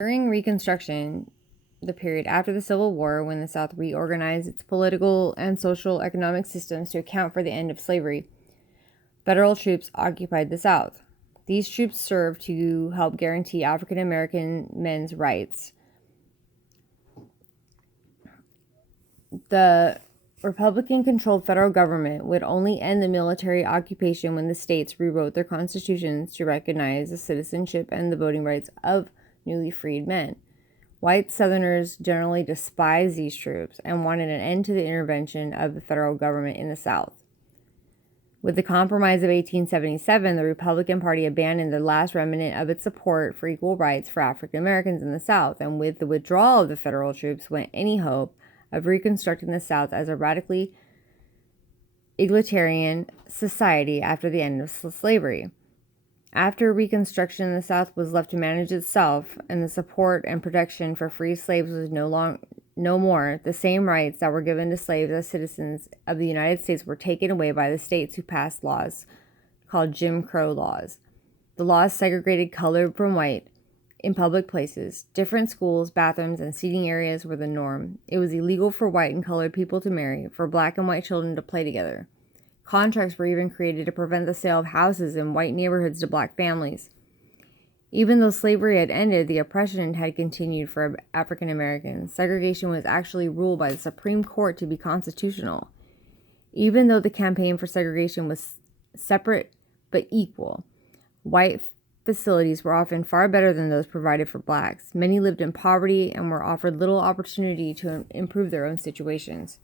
During Reconstruction, the period after the Civil War, when the South reorganized its political and social economic systems to account for the end of slavery, federal troops occupied the South. These troops served to help guarantee African American men's rights. The Republican-controlled federal government would only end the military occupation when the states rewrote their constitutions to recognize the citizenship and the voting rights of newly freed men. White Southerners generally despised these troops and wanted an end to the intervention of the federal government in the South. With the Compromise of 1877, the Republican Party abandoned the last remnant of its support for equal rights for African Americans in the South, and with the withdrawal of the federal troops went any hope of reconstructing the South as a radically egalitarian society after the end of slavery. After Reconstruction, the South was left to manage itself, and the support and protection for free slaves was no more. The same rights that were given to slaves as citizens of the United States were taken away by the states who passed laws called Jim Crow laws. The laws segregated colored from white in public places. Different schools, bathrooms, and seating areas were the norm. It was illegal for white and colored people to marry, for black and white children to play together. Contracts were even created to prevent the sale of houses in white neighborhoods to black families. Even though slavery had ended, the oppression had continued for African Americans. Segregation was actually ruled by the Supreme Court to be constitutional. Even though the campaign for segregation was separate but equal, white facilities were often far better than those provided for blacks. Many lived in poverty and were offered little opportunity to improve their own situations.